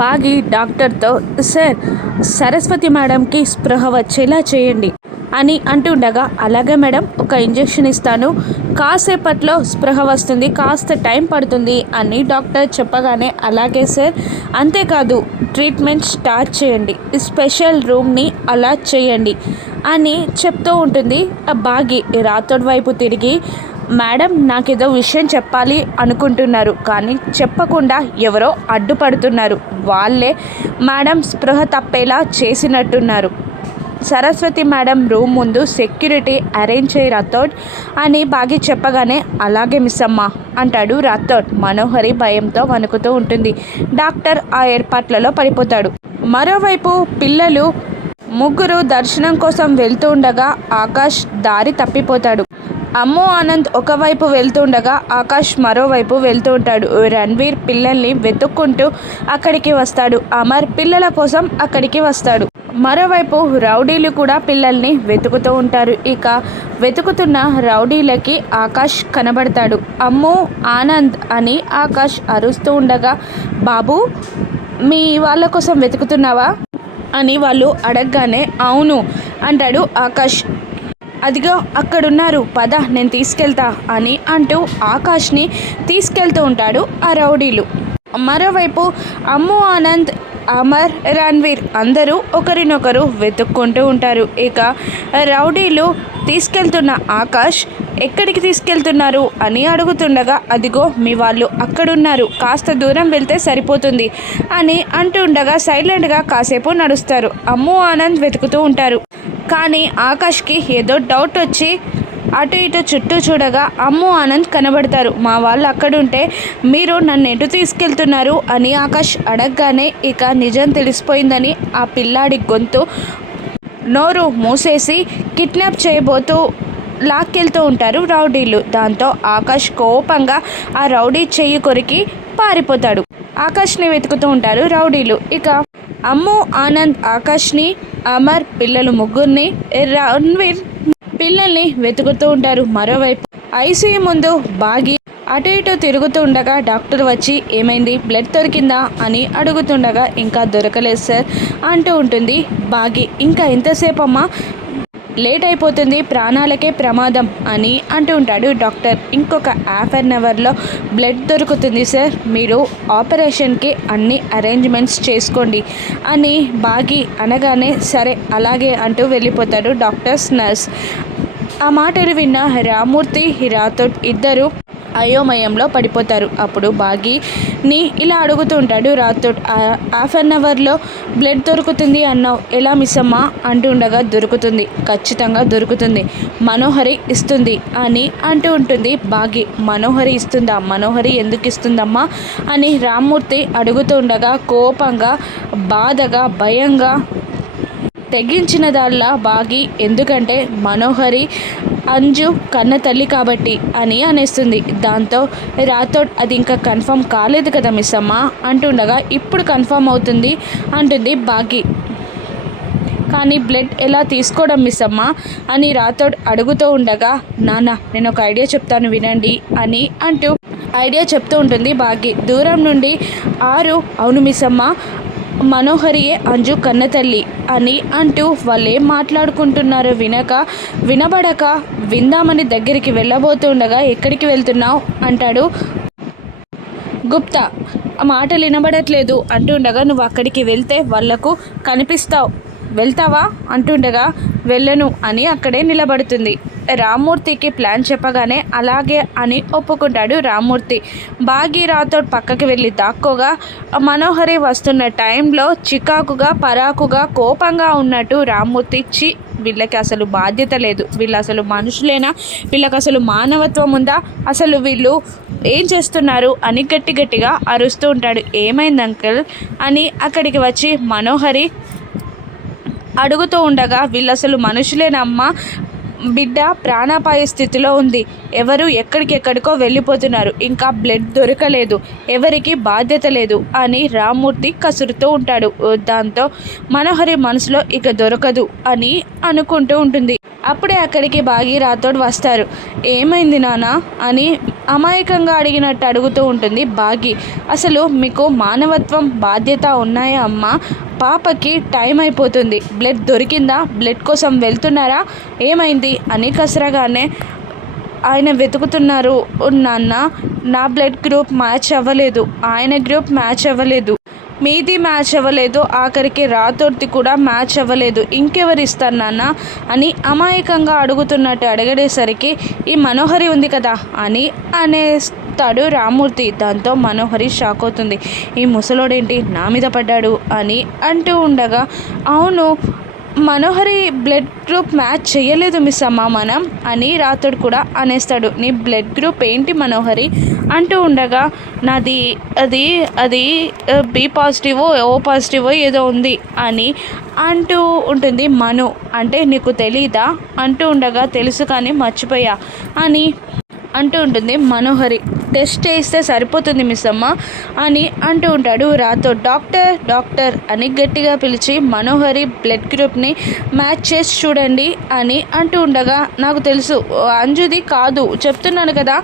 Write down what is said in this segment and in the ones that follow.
బాగి డాక్టర్తో సార్ సరస్వతి మేడంకి స్పృహ వచ్చేలా చేయండి అని అంటుండగా అలాగే మేడం ఒక ఇంజెక్షన్ ఇస్తాను. కాసేపట్లో స్పృహ వస్తుంది కాస్త టైం పడుతుంది అని డాక్టర్ చెప్పగానే అలాగే సార్ అంతేకాదు ట్రీట్మెంట్ స్టార్ట్ చేయండి స్పెషల్ రూమ్ని అలా చేయండి అని చెప్తూ ఉంటుంది. ఆ బాగి రాతోడి వైపు తిరిగి మేడం నాకేదో విషయం చెప్పాలి అనుకుంటున్నారు కానీ చెప్పకుండా ఎవరో అడ్డుపడుతున్నారు. వాళ్ళే మేడం స్పృహ తప్పేలా చేసినట్టున్నారు. సరస్వతి మేడం రూమ్ ముందు సెక్యూరిటీ అరేంజ్ చేయి రాథోడ్ అని బాగి చెప్పగానే అలాగే మిస్ అమ్మ అంటాడు రాథోడ్. మనోహరి భయంతో వణుకుతూ ఉంటుంది. డాక్టర్ ఆ ఏర్పాట్లలో పడిపోతాడు. మరోవైపు పిల్లలు ముగ్గురు దర్శనం కోసం వెళ్తూ ఉండగా ఆకాష్ దారి తప్పిపోతాడు. అమ్ము ఆనంద్ ఒకవైపు వెళ్తుండగా ఆకాష్ మరోవైపు వెళ్తూ ఉంటాడు రణ్వీర్ పిల్లల్ని వెతుక్కుంటూ అక్కడికి వస్తాడు. అమర్ పిల్లల కోసం అక్కడికి వస్తాడు. మరోవైపు రౌడీలు కూడా పిల్లల్ని వెతుకుతూ ఉంటారు. ఇక వెతుకుతున్న రౌడీలకి ఆకాష్ కనబడతాడు. అమ్ము ఆనంద్ అని ఆకాష్ అరుస్తూ ఉండగా బాబు మీ వాళ్ళ కోసం వెతుకుతున్నావా? అని వాళ్ళు అడగగానే అవును అంటాడు ఆకాష్. అదిగో అక్కడున్నారు. పద నేను తీసుకెళ్తా అని అంటూ ఆకాష్ని తీసుకెళ్తూ ఉంటాడు ఆ రౌడీలు. మరోవైపు అమ్ము ఆనంద్ అమర్ రణ్వీర్ అందరూ ఒకరినొకరు వెతుక్కుంటూ ఉంటారు. ఇక రౌడీలు తీసుకెళ్తున్న ఆకాష్ ఎక్కడికి తీసుకెళ్తున్నారు? అని అడుగుతుండగా అదిగో మీ వాళ్ళు అక్కడున్నారు. కాస్త దూరం వెళ్తే సరిపోతుంది అని అంటుండగా సైలెంట్గా కాసేపు నడుస్తారు. అమ్ము ఆనంద్ వెతుకుతూ ఉంటారు. కానీ ఆకాష్కి ఏదో డౌట్ వచ్చి అటు ఇటు చుట్టూ చూడగా అమ్ము ఆనంద్ కనబడతారు. మా వాళ్ళు అక్కడుంటే మీరు నన్ను ఎటు తీసుకెళ్తున్నారు అని ఆకాష్ అడగగానే ఇక నిజం తెలిసిపోయిందని ఆ పిల్లాడి గొంతు నోరు మూసేసి కిడ్నాప్ చేయబోతూ లాక్కెళ్తూ ఉంటారు రౌడీలు. దాంతో ఆకాష్ కోపంగా ఆ రౌడీ చెయ్యి కొరికి పారిపోతాడు. ఆకాష్ని వెతుకుతూ ఉంటారు రౌడీలు. ఇక అమ్ము ఆనంద్ ఆకాష్ని అమర్ పిల్లలు ముగ్గురిని రణ్వీర్ పిల్లల్ని వెతుకుతూ ఉంటారు మరోవైపు. ఐసీయూ ముందు బాగి అటు ఇటు తిరుగుతూ ఉండగా డాక్టర్ వచ్చి ఏమైంది? బ్లడ్ దొరికిందా? అని అడుగుతుండగా ఇంకా దొరకలేదు సార్ అంటూ ఉంటుంది బాగి. ఇంకా ఎంతసేపు అమ్మా లేట్ అయిపోతుంది ప్రాణాలకే ప్రమాదం అని అంటూ ఉంటాడు డాక్టర్. ఇంకొక హాఫ్ అన్ అవర్లో బ్లడ్ దొరుకుతుంది సార్. మీరు ఆపరేషన్కి అన్ని అరేంజ్మెంట్స్ చేసుకోండి అని బాగి అనగానే సరే అలాగే అంటూ వెళ్ళిపోతాడు డాక్టర్స్ నర్స్. ఆ మాటలు విన్న రామూర్తి రాథోడ్ ఇద్దరు అయోమయంలో పడిపోతారు. అప్పుడు ని ఇలా అడుగుతుంటాడు రాథోడ్ హాఫ్ అన్ అవర్లో బ్లడ్ దొరుకుతుంది అన్నావు. ఎలా మిస్ అమ్మా అంటుండగా దొరుకుతుంది. ఖచ్చితంగా దొరుకుతుంది. మనోహరి ఇస్తుంది అని అంటూ ఉంటుంది బాగి. మనోహరి ఇస్తుందా? మనోహరి ఎందుకు ఇస్తుందమ్మా? అని రామ్మూర్తి అడుగుతూ ఉండగా కోపంగా బాధగా భయంగా తెగించిన దాల్లా బాగి ఎందుకంటే మనోహరి అంజు కన్న తల్లి కాబట్టి అని అనేస్తుంది. దాంతో రాథోడ్ అది ఇంకా కన్ఫర్మ్ కాలేదు కదా మిస్ అమ్మ అంటుండగా ఇప్పుడు కన్ఫర్మ్ అవుతుంది అంటుంది బాగి కానీ బ్లడ్ ఎలా తీసుకోవడం మిస్ అమ్మ అని రాథోడ్ అడుగుతూ ఉండగా నాన్న నేను ఒక ఐడియా చెప్తాను వినండి అని అంటూ ఐడియా చెప్తూ ఉంటుంది బాగి దూరం నుండి ఆరు అవును మిస్ అమ్మ మనోహరియే అంజు కన్నతల్లి అని అంటూ వాళ్ళు ఏం మాట్లాడుకుంటున్నారో వినక వినబడక విందామని దగ్గరికి వెళ్ళబోతుండగా ఎక్కడికి వెళ్తున్నావు? అంటాడు. గుప్తా ఆ మాటలు వినబడట్లేదు. అంటుండగా నువ్వు అక్కడికి వెళ్తే వాళ్ళకు కనిపిస్తావు. వెళ్తావా? అంటుండగా వెళ్ళను అని అక్కడే నిలబడుతుంది. రామ్మూర్తికి ప్లాన్ చెప్పగానే అలాగే అని ఒప్పుకుంటాడు రామ్మూర్తి. భాగీరాతో పక్కకి వెళ్ళి దాక్కోగా మనోహరి వస్తున్న టైంలో చికాకుగా పరాకుగా కోపంగా ఉన్నట్టు రామ్మూర్తి చి వీళ్ళకి అసలు బాధ్యత లేదు. వీళ్ళు అసలు మనుషులేనా? వీళ్ళకి అసలు మానవత్వం ఉందా? అసలు వీళ్ళు ఏం చేస్తున్నారు? అని గట్టి గట్టిగా అరుస్తూ ఉంటాడు. ఏమైంది అంకుల్? అని అక్కడికి వచ్చి మనోహరి అడుగుతూ ఉండగా వీళ్ళు అసలు మనుషులేనమ్మా? బిడ్డ ప్రాణాపాయ స్థితిలో ఉంది. ఎవరు ఎక్కడికెక్కడికో వెళ్ళిపోతున్నారు. ఇంకా బ్లడ్ దొరకలేదు. ఎవరికి బాధ్యత లేదు అని రామ్మూర్తి కసురుతూ ఉంటాడు. దాంతో మనోహరి మనసులో ఇక దొరకదు అని అనుకుంటూ ఉంటుంది. అప్పుడే అక్కడికి బాగి రాతోడు వస్తారు. ఏమైంది నానా అని అమాయకంగా అడిగినట్టు అడుగుతూ ఉంటుంది బాగి. అసలు మీకు మానవత్వం బాధ్యత ఉన్నాయా అమ్మ? పాపకి టైం అయిపోతుంది. బ్లడ్ దొరికిందా? బ్లడ్ కోసం వెళ్తున్నారా? ఏమైంది? అని కసరగానే ఆయన వెతుకుతున్నారు. నాన్న నా బ్లడ్ గ్రూప్ మ్యాచ్ అవ్వలేదు. ఆయన గ్రూప్ మ్యాచ్ అవ్వలేదు. మీది మ్యాచ్ అవ్వలేదు ఆఖరికి రాతోర్తి కూడా మ్యాచ్ అవ్వలేదు. ఇంకెవరు ఇస్తారు నాన్న? అని అమాయకంగా అడుగుతున్నట్టు అడిగేసరికి ఈ మనోహరి ఉంది కదా అని అనేస్తాడు రామూర్తి. దాంతో మనోహరి షాక్ అవుతుంది. ఈ ముసలోడేంటి నా మీద పడ్డాడు అని అంటూ ఉండగా అవును మనోహరి బ్లడ్ గ్రూప్ మ్యాచ్ చేయలేదు మిస్ అమ్మ మనం. అని రాతుడు కూడా అనేస్తాడు. నీ బ్లడ్ గ్రూప్ ఏంటి మనోహరి? అంటూ ఉండగా నాది అది అది బి పాజిటివ్ ఓ పాజిటివ్ ఏదో ఉంది అని అంటూ ఉంటుంది మను. అంటే నీకు తెలీదా? అంటూ ఉండగా తెలుసు కానీ మర్చిపోయా అని అంటూ ఉంటుంది మనోహరి. టెస్ట్ చేస్తే సరిపోతుంది మిస్ అమ్మ అని అంటూ ఉంటాడు రాతో. డాక్టర్ డాక్టర్ అని గట్టిగా పిలిచి మనోహరి బ్లడ్ గ్రూప్ని మ్యాచ్ చేసి చూడండి అని అంటూ ఉండగా నాకు తెలుసు అంజుది కాదు చెప్తున్నాను కదా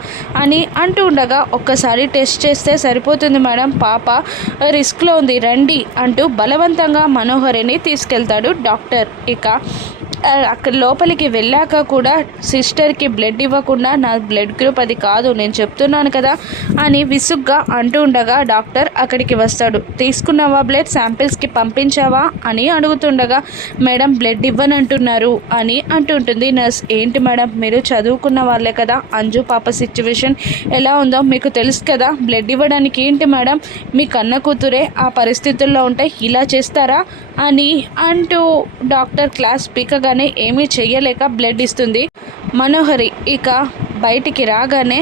అని అంటూ ఉండగా ఒక్కసారి టెస్ట్ చేస్తే సరిపోతుంది మేడం పాప రిస్క్లో ఉంది రండి అంటూ బలవంతంగా మనోహరిని తీసుకెళ్తాడు డాక్టర్. ఇక అక్కడ లోపలికి వెళ్ళాక కూడా సిస్టర్కి బ్లడ్ ఇవ్వకుండా నా బ్లడ్ గ్రూప్ అది కాదు నేను చెప్తున్నాను కదా అని విసుగ్గా అంటూ ఉండగా డాక్టర్ అక్కడికి వస్తాడు. తీసుకున్నావా బ్లడ్ శాంపిల్స్కి పంపించావా? అని అడుగుతుండగా మేడం బ్లడ్ ఇవ్వనంటున్నారు అని అంటుంటుంది నర్స్ ఏంటి మేడం? మీరు చదువుకున్న వాళ్ళే కదా? అంజు పాప సిచ్యువేషన్ ఎలా ఉందో మీకు తెలుసు కదా? బ్లడ్ ఇవ్వడానికి ఏంటి మేడం? మీ కన్న కూతురే ఆ పరిస్థితుల్లో ఉంటే ఇలా చేస్తారా? అని అంటూ డాక్టర్ క్లాస్ పీకగా కానీ ఏమీ చెయ్యలేక బ్లడ్ ఇస్తుంది. మనోహరి ఇక బయటికి రాగానే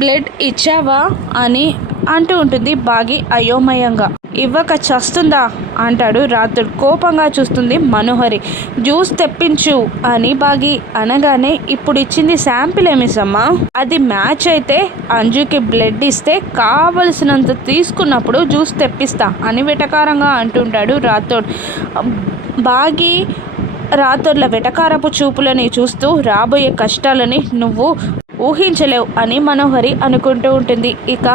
బ్లడ్ ఇచ్చావా అని అంటూ ఉంటుంది బాగి అయోమయంగా. ఇవ్వక చస్తుందా? అంటాడు రాత్రుడు కోపంగా చూస్తుంది మనోహరి. జ్యూస్ తెప్పించు అని బాగి అనగానే ఇప్పుడు ఇచ్చింది శాంపిల్ ఏమిసమ్మా అది మ్యాచ్ అయితే అంజుకి బ్లడ్ ఇస్తే కావలసినంత తీసుకున్నప్పుడు జ్యూస్ తెప్పిస్తా అని వెటకారంగా అంటుంటాడు రాథోడ్. బాగి రాత్రుల వెటకారపు చూపులని చూస్తూ రాబోయే కష్టాలని నువ్వు ఊహించలేవు అని మనోహరి అనుకుంటూ ఉంటుంది. ఇక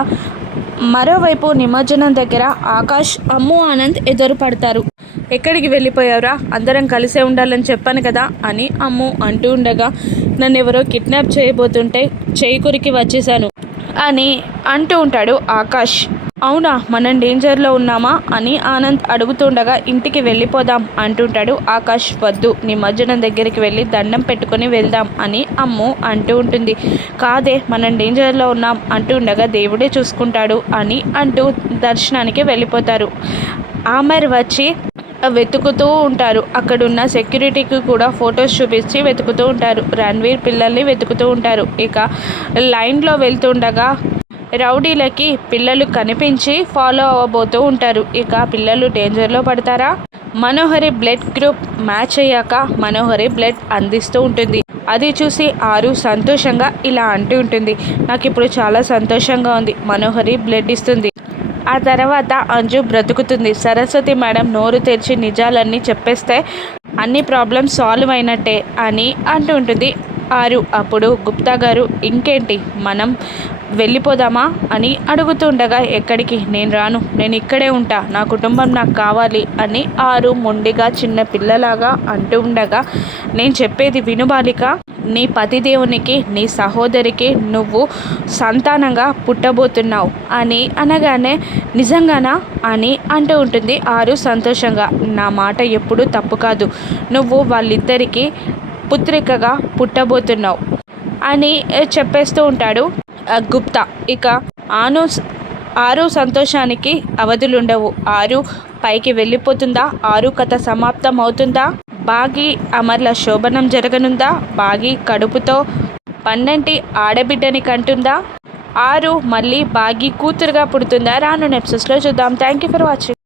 మరోవైపు నిమజ్జనం దగ్గర ఆకాష్ అమ్ము ఆనంద్ ఎదురు పడతారు ఎక్కడికి వెళ్ళిపోయావురా? అందరం కలిసే ఉండాలని చెప్పాను కదా అని అమ్ము అంటూ ఉండగా నన్ను ఎవరో కిడ్నాప్ చేయబోతుంటే చేయి వచ్చేసాను అని అంటూ ఉంటాడు ఆకాష్. అవునా మనం డేంజర్లో ఉన్నామా అని ఆనంద్ అడుగుతుండగా ఇంటికి వెళ్ళిపోదాం అంటుంటాడు ఆకాష్. వద్దు నిమజ్జనం దగ్గరికి వెళ్ళి దండం పెట్టుకొని వెళ్దాం అని అమ్ము అంటూ ఉంటుంది. కాదే మనం డేంజర్లో ఉన్నాం అంటూ ఉండగా దేవుడే చూసుకుంటాడు అని అంటూ దర్శనానికి వెళ్ళిపోతారు. ఆమెర్ వచ్చి వెతుకుతూ ఉంటారు. అక్కడున్న సెక్యూరిటీకి కూడా ఫొటోస్ చూపించి వెతుకుతూ ఉంటారు. రణ్వీర్ పిల్లల్ని వెతుకుతూ ఉంటారు. ఇక లైన్లో వెళ్తుండగా రౌడీలకి పిల్లలు కనిపించి ఫాలో అవ్వబోతూ ఉంటారు. ఇక పిల్లలు డేంజర్లో పడతారా? మనోహరి బ్లడ్ గ్రూప్ మ్యాచ్ అయ్యాక మనోహరి బ్లడ్ అందిస్తూ ఉంటుంది. అది చూసి ఆరు సంతోషంగా ఇలా అంటూ ఉంటుంది. నాకు ఇప్పుడు చాలా సంతోషంగా ఉంది. మనోహరి బ్లడ్ ఇస్తుంది. ఆ తర్వాత అంజు బ్రతుకుతుంది. సరస్వతి మేడం నోరు తెరిచి నిజాలన్నీ చెప్పేస్తే అన్ని ప్రాబ్లమ్స్ సాల్వ్ అయినట్టే అని అంటూ ఉంటుంది ఆరు. అప్పుడు గుప్తా గారు ఇంకేంటి? మనం వెళ్ళిపోదామా అని అడుగుతుండగా ఎక్కడికి? నేను రాను. నేను ఇక్కడే ఉంటా. నా కుటుంబం నాకు కావాలి అని ఆరు మొండిగా చిన్న పిల్లలాగా అంటూ ఉండగా నేను చెప్పేది వినుబాలిక నీ పతిదేవునికి నీ సహోదరికి నువ్వు సంతానంగా పుట్టబోతున్నావు అని అనగానే నిజంగానా? అని అంటూ ఉంటుంది ఆరు సంతోషంగా. నా మాట ఎప్పుడూ తప్పు కాదు. నువ్వు వాళ్ళిద్దరికీ పుత్రికగా పుట్టబోతున్నావు అని చెప్పేస్తూ ఉంటాడు. గుప్తా. ఇక ఆను ఆరు సంతోషానికి అవధులుండవు. ఆరు పైకి వెళ్ళిపోతుందా? ఆరు కథ సమాప్తం అవుతుందా బాగి అమర్ల శోభనం జరగనుందా? బాగి కడుపుతో పన్నెంటి ఆడబిడ్డని కంటుందా? ఆరు మళ్ళీ బాగి కూతురుగా పుడుతుందా? రాను నెప్సెస్లో చూద్దాం. Thank you for watching